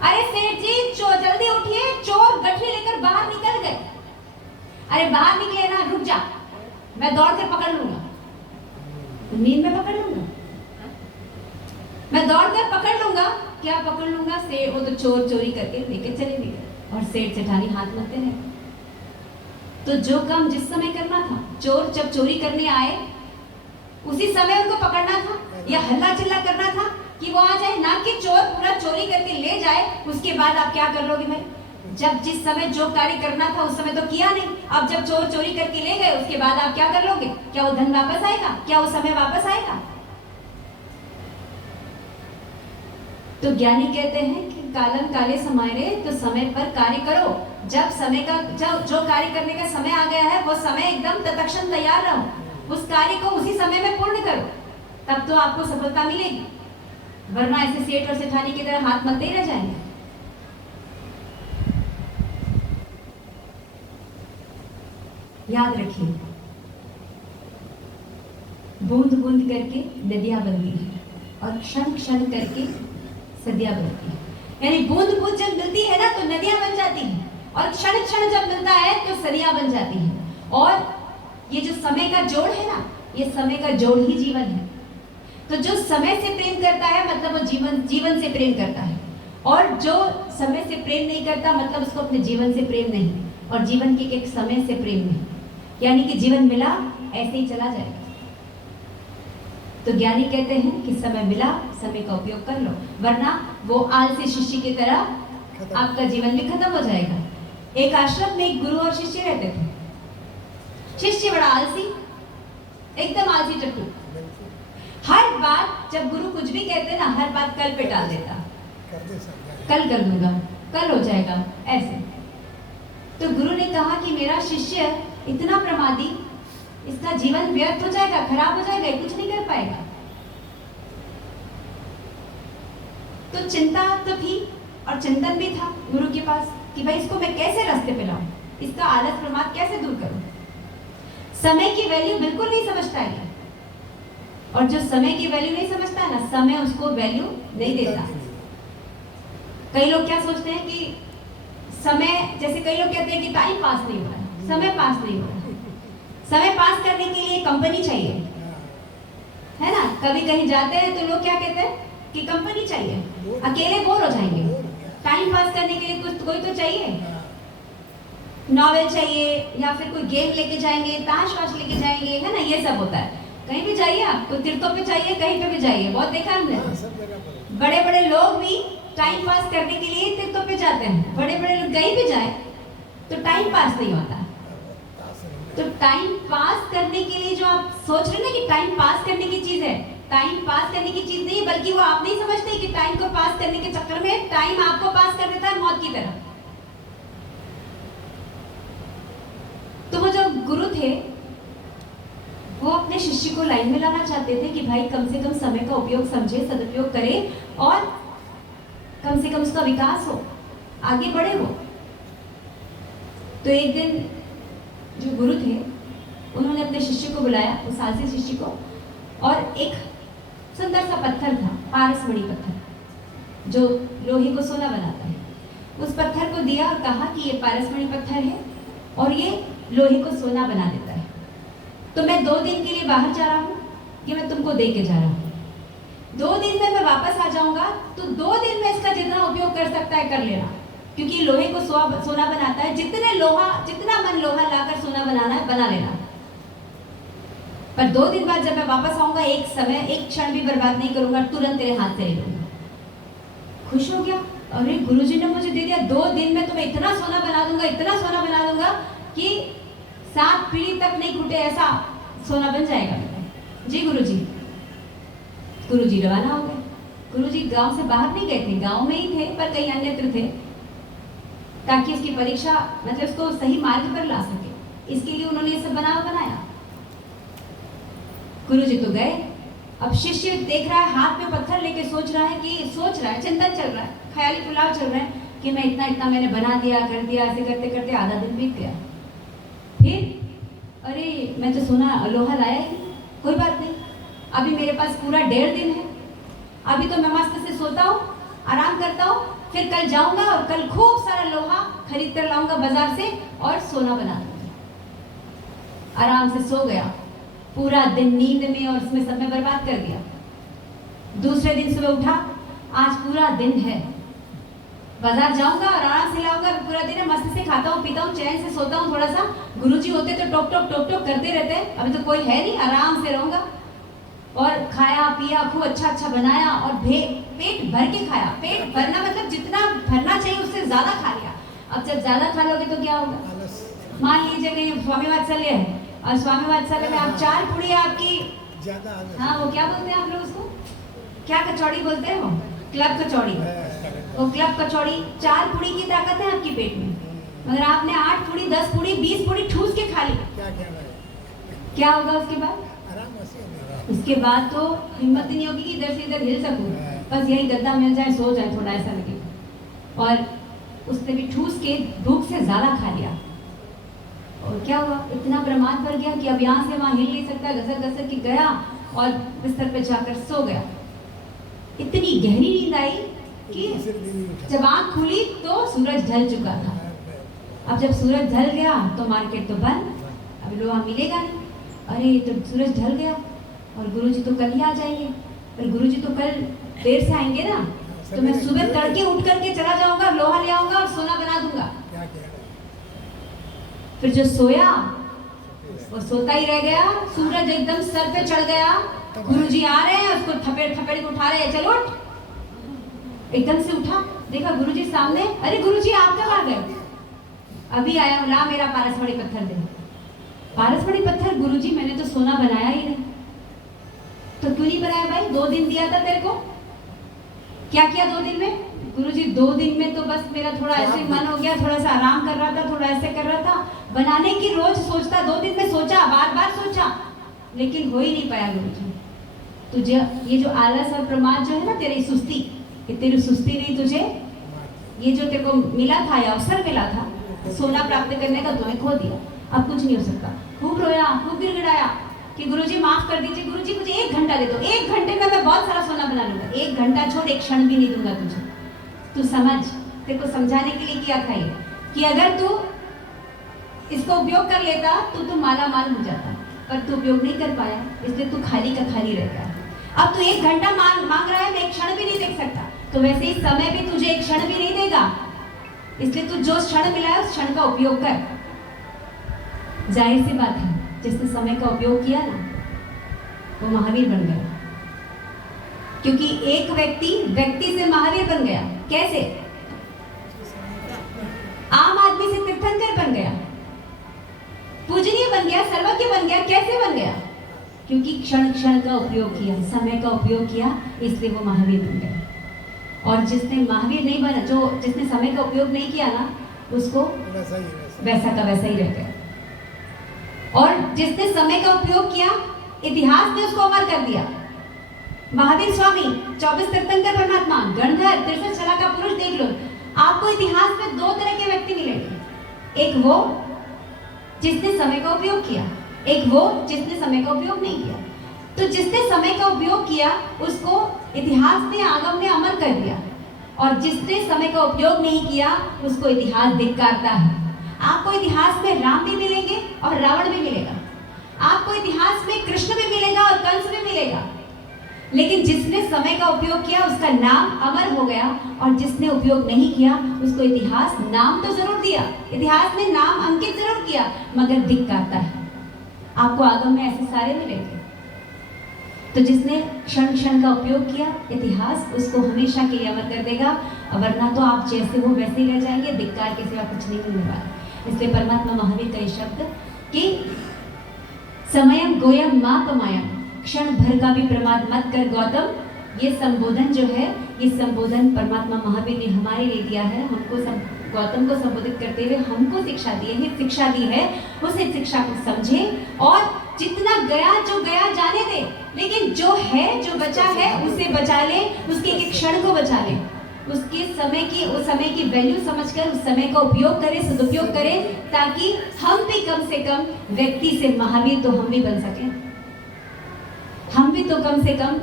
अरे सेठ जी जल्दी उठिए, चोर गठरी लेकर बाहर निकल गए। अरे बाहर निकले ना, रुक जा, मैं दौड़ कर पकड़ लूंगा, नींद में पकड़ लूंगा, मैं दौड़ कर पकड़ लूंगा। क्या पकड़ लूंगा, सेठ वो तो चोर चोरी करके लेके चले गए और सेठ सेठानी हाथ मलते रहे। तो जो काम जिस समय करना था, चोर जब चोरी करने आए उसी समय उनको पकड़ना था, या हल्ला चिल्ला करना था कि वो आ जाए, ना कि चोर पूरा चोरी करके ले जाए, उसके बाद आप क्या कर लोगे भाई। जब जिस समय जो कार्य करना था उस समय तो किया नहीं, अब जब चोर चोरी करके ले गए उसके बाद आप क्या कर लोगे, क्या वो धन वापस आएगा, क्या वो समय वापस आएगा। तो ज्ञानी कहते हैं कि कालन काले समाये, तो समय पर कार्य करो। जब समय का जो कार्य करने का समय आ गया है वो समय एकदम तत्क्षण तैयार रहो, उस कार्य को उसी समय में पूर्ण करो, तब तो आपको सफलता मिलेगी। वरना ऐसे सेठ और सेठानी की तरह हाथ मलते ही रह जाएंगे। याद रखिए, बूंद बूंद करके नदियां बनती हैं और क्षण क्षण करके सदियां बनती हैं। यानी बूंद बूंद जब मिलती है ना तो नदियां बन जाती हैं, और क्षण क्षण जब मिलता है तो सदियां बन जाती हैं। और ये जो समय का जोड़ है ना, ये समय का जोड़ ही जीवन है। तो जो समय से प्रेम करता है मतलब वो जीवन से प्रेम करता है, और जो समय से प्रेम नहीं करता मतलब उसको अपने जीवन से प्रेम नहीं, और जीवन के एक समय से प्रेम नहीं। यानी कि जीवन मिला ऐसे ही चला जाएगा। तो ज्ञानी कहते हैं कि समय मिला, समय का उपयोग कर लो, वरना वो आलसी शिष्य की तरह आपका जीवन भी खत्म हो जाएगा। एक आश्रम में एक गुरु और शिष्य रहते थे। शिष्य बड़ा आलसी, एकदम आलसी टट्टू। हर बात जब गुरु कुछ भी कहते ना, हर बात कल पे टाल देता, कल कर दूंगा, कल हो जाएगा ऐसे। तो गुरु ने कहा कि मेरा शिष्य इतना प्रमादी, इसका जीवन व्यर्थ हो जाएगा, खराब हो जाएगा, कुछ नहीं कर पाएगा। तो चिंता तो थी और चिंतन भी था गुरु के पास कि भाई इसको मैं कैसे रास्ते पे लाऊं, इसका आलस प्रमाद कैसे दूर करूं। समय की वैल्यू बिल्कुल नहीं समझता है, और जो समय की वैल्यू नहीं समझता है ना, समय उसको वैल्यू नहीं देता। कई लोग क्या सोचते हैं कि समय, जैसे कई लोग कहते हैं कि टाइम पास नहीं हो रहा है, समय पास नहीं हो रहा है। समय पास करने के लिए कंपनी चाहिए, है ना। कभी कहीं जाते हैं तो लोग क्या कहते हैं कि कंपनी चाहिए, अकेले बोर हो जाएंगे। टाइम पास करने के लिए कुछ कोई तो चाहिए, नॉवेल चाहिए, या फिर कोई गेम लेके जाएंगे, ताश वाश लेके जाएंगे, है ना। ये सब होता है। कहीं भी जाइए आप, कोई तीर्थों पे जाइए, कहीं पे भी जाइए, बहुत देखा हमने, बड़े बड़े लोग भी टाइम पास करने के लिए तीर्थों पे जाते हैं, बड़े बड़े लोग कहीं भी जाए तो टाइम पास नहीं होता। तो टाइम पास करने के लिए जो आप सोच रहे हैं ना कि टाइम पास करने की चीज है, टाइम पास करने की चीज नहीं है, बल्कि वो आप नहीं समझते कि टाइम को पास करने के चक्कर में टाइम आपको पास कर देता है मौत की तरफ। तो वो जो गुरु थे वो अपने शिष्य को लाइन में लाना चाहते थे कि भाई कम से कम समय का उपयोग समझे, सदुपयोग करे और कम से कम उसका विकास हो, आगे बढ़े वो। तो एक दिन जो गुरु थे उन्होंने अपने शिष्य को बुलाया, उस आलसी शिष्य को, और एक सुंदर सा पत्थर था, पारसमणि पत्थर जो लोहे को सोना बनाता है, उस पत्थर को दिया और कहा कि ये पारसमणि पत्थर है और ये लोहे को सोना बना देता है। तो मैं 2 दिन के लिए बाहर जा रहा हूँ, ये मैं तुमको दे के जा रहा हूँ। 2 दिन में मैं वापस आ जाऊंगा, तो 2 दिन में इसका जितना उपयोग कर सकता है कर लेना, क्योंकि लोहे को सोना बनाता है। जितना मन लोहा लाकर सोना बनाना है बना लेना, पर 2 दिन बाद जब मैं वापस आऊंगा एक क्षण भी बर्बाद नहीं करूंगा, तुरंत तेरे हाथ से ले लूंगा। खुश हो गया, अरे गुरुजी ने मुझे दे दिया, 2 दिन में तुम्हें इतना सोना बना दूंगा, इतना सोना बना दूंगा कि 7 पीढ़ी तक नहीं घुटे ऐसा सोना बन जाएगा। जी गुरुजी। गुरुजी रवाना हो गए। गुरुजी गांव से बाहर नहीं गए थे, गांव में ही थे पर कहीं अन्यत्र थे, ताकि उसकी परीक्षा मतलब उसको सही मार्ग पर ला सके, इसके लिए उन्होंने ये सब बनाया। गुरुजी तो गए। अब शिष्य देख रहा है, हाथ में पत्थर लेके सोच रहा है, चिंतन चल रहा है, ख्याली पुलाव चल रहा है कि मैं इतना मैंने बना दिया, कर दिया, ऐसे करते करते आधा दिन बीत गया। फिर अरे मैं तो सोना लोहा लाया ही नहीं, कोई बात नहीं, अभी मेरे पास पूरा 1.5 दिन है, अभी तो मैं मस्त से सोता हूँ, आराम करता हूँ, फिर कल जाऊंगा और कल खूब सारा लोहा खरीद कर लाऊंगा बाजार से और सोना बना दूंगा। आराम से सो गया, पूरा दिन नींद में और उसमें समय बर्बाद कर दिया। दूसरे दिन सुबह उठा, आज पूरा दिन है, बाजार जाऊंगा और आराम से लाऊंगा, पूरा दिन है, मस्त से खाता हूँ, पीता हूँ, चैन से सोता हूँ। थोड़ा सा गुरुजी होते तो टोक टोक करते रहते, अभी तो कोई है नहीं, आराम से रहूंगा। और खाया पिया, खूब अच्छा बनाया और पेट भर के खाया। पेट भरना मतलब जितना भरना चाहिए उससे ज्यादा खा लिया। अब जब ज्यादा खा लोगे तो क्या होगा? मान लीजिए कि स्वामी वात्सल्य है और स्वामी वात्सल्य में आप 4 पूड़ी आपकी ज्यादा, हाँ वो क्या बोलते हैं आप लोग उसको, क्या कचौड़ी बोलते हैं, वो क्लब कचौड़ी, वो क्लब कचौड़ी 4 पूड़ी की ताकत है आपकी पेट में, मगर आपने 8 पूड़ी 10 पूड़ी 20 पूड़ी ठूस के खा ली, क्या होगा उसके बाद? उसके बाद तो हिम्मत नहीं होगी कि इधर से इधर हिल सकूं, बस यही गद्दा मिल जाए, सो जाए, थोड़ा ऐसा लगे। और उसने भी ठूस के भूख से ज्यादा खा लिया और क्या हुआ, इतना प्रमाद बढ़ गया कि अब यहाँ से वहाँ हिल नहीं सकता, घसर के गया और बिस्तर पे जाकर सो गया। इतनी गहरी नींद आई कि जब आँख खुली तो सूरज ढल चुका था। अब जब सूरज ढल गया तो मार्केट तो बंद, अब लोहा मिलेगा नहीं। अरे तो सूरज ढल गया और गुरुजी तो कल ही आ जाएंगे, पर गुरुजी तो कल देर से आएंगे ना, तो मैं सुबह तड़के उठ करके चला जाऊंगा, लोहा ले आऊंगा और सोना बना दूंगा। फिर जो सोया वो सोता ही रह गया। सूरज एकदम सर पे चढ़ गया, गुरुजी आ रहे हैं, उसको थपेड़ के उठा रहे हैं, चलो उठ। एकदम से उठा, देखा गुरुजी सामने। अरे गुरुजी आप कब आ गए? अभी आया, ला मेरा पारसमणि पत्थर दे। पारसमणि पत्थर? गुरुजी मैंने तो सोना बनाया ही नहीं। तो क्यों नहीं बनाया भाई? 2 दिन दिया था तेरे को, क्या किया 2 दिन में? गुरुजी 2 दिन में तो बस मेरा थोड़ा ऐसे मन हो गया, थोड़ा सा आराम कर रहा था, थोड़ा ऐसे कर रहा था, बनाने की रोज सोचता, 2 दिन में सोचा, बार सोचा, लेकिन हो ही नहीं पाया। गुरुजी तुझे ये जो आलस और प्रमाद जो है ना, तेरी सुस्ती, ये तेरी सुस्ती नहीं, तुझे ये जो तेरे को मिला था या अवसर मिला था सोना प्राप्त करने का, तूने खो दिया। अब कुछ नहीं हो सकता। खूब रोया, खूब गिड़गिड़ाया कि गुरुजी माफ कर दीजिए, गुरुजी मुझे 1 घंटा दे दो, 1 घंटे में मैं बहुत सारा सोना बना लूंगा। 1 घंटा छोड़, 1 क्षण भी नहीं दूंगा तुझे। तू समझ, तेरे को समझाने के लिए किया था ये, कि अगर तू इसको उपयोग कर लेता तो तू माला माल हो जाता, पर तू उपयोग नहीं कर पाया, इसलिए तू खाली का खाली रह गया। अब तू 1 घंटा मांग रहा है, मैं 1 क्षण भी नहीं देख सकता, तो वैसे ही समय भी तुझे 1 क्षण भी नहीं देगा, इसलिए तू जो क्षण मिला है उस क्षण का उपयोग कर। जाहिर सी बात है, जिसने समय का उपयोग किया ना वो महावीर बन गया। क्योंकि एक व्यक्ति से महावीर बन गया। कैसे? आम आदमी से तीर्थंकर बन गया, पूजनीय बन गया, सर्वज्ञ बन गया। कैसे बन गया? क्योंकि क्षण क्षण का उपयोग किया, समय का उपयोग किया, इसलिए वो महावीर बन गया। और जिसने महावीर नहीं बना, जिसने समय का उपयोग नहीं किया ना, उसको वैसा का वैसा ही रह गया। और जिसने समय का उपयोग किया, इतिहास ने उसको अमर कर दिया। महावीर स्वामी, 24 तीर्थंकर परमात्मा, गणधर, 63 छला का पुरुष देख लो। आपको इतिहास में दो तरह के व्यक्ति मिलेंगे, एक वो जिसने समय का उपयोग किया, एक वो जिसने समय का उपयोग नहीं किया। तो जिसने समय का उपयोग किया उसको इतिहास ने, आगम ने अमर कर दिया, और जिसने समय का उपयोग नहीं किया उसको इतिहास धिक्कारता है। आपको इतिहास में राम भी मिलेंगे और रावण भी मिलेगा, आपको इतिहास में कृष्ण भी मिलेगा और कंस भी मिलेगा, लेकिन जिसने समय का उपयोग किया उसका नाम अमर हो गया, और जिसने उपयोग नहीं किया उसको इतिहास नाम तो जरूर दिया, इतिहास में नाम अंकित जरूर किया, मगर धिक्कारता है। आपको आगम में ऐसे सारे मिलेंगे। तो जिसने क्षण क्षण का उपयोग किया, इतिहास उसको हमेशा के लिए अमर कर देगा, वरना तो आप जैसे हो वैसे ही रह जाएंगे, धिक्कार के सिवा कुछ नहीं मिलने वाला। इसलिए परमात्मा महावीर का ये शब्द कि समयम गोयम मापमायम, क्षण भर का भी प्रमाद मत कर गौतम, ये संबोधन जो है, ये संबोधन परमात्मा महावीर ने हमारे लिए दिया है। हमको गौतम को संबोधित करते हुए हमको शिक्षा दी है, उसे शिक्षा को समझे, और जितना गया जो गया जाने दे, लेकिन जो है, जो बचा है उसे बचा ले, उसके एक क्षण को बचा ले, उसके उस समय की वैल्यू समझकर उस समय का उपयोग करें, सदुपयोग करें, ताकि हम भी कम से कम व्यक्ति से महावीर तो हम भी बन सकें, हम भी तो कम से कम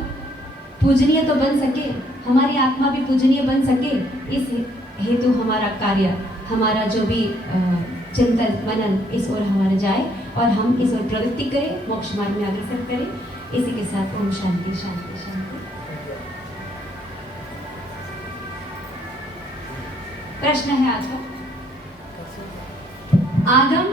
पूजनीय तो बन सके, हमारी आत्मा भी पूजनीय बन सके। इस हेतु हमारा कार्य, हमारा जो भी चिंतन मनन इस ओर हमारा जाए, और हम इस ओर प्रवृत्ति करें, मोक्ष मार्ग में अग्रसर करें। इसी के साथ ओम शांति शांति शांति। प्रश्न है आज का, आगम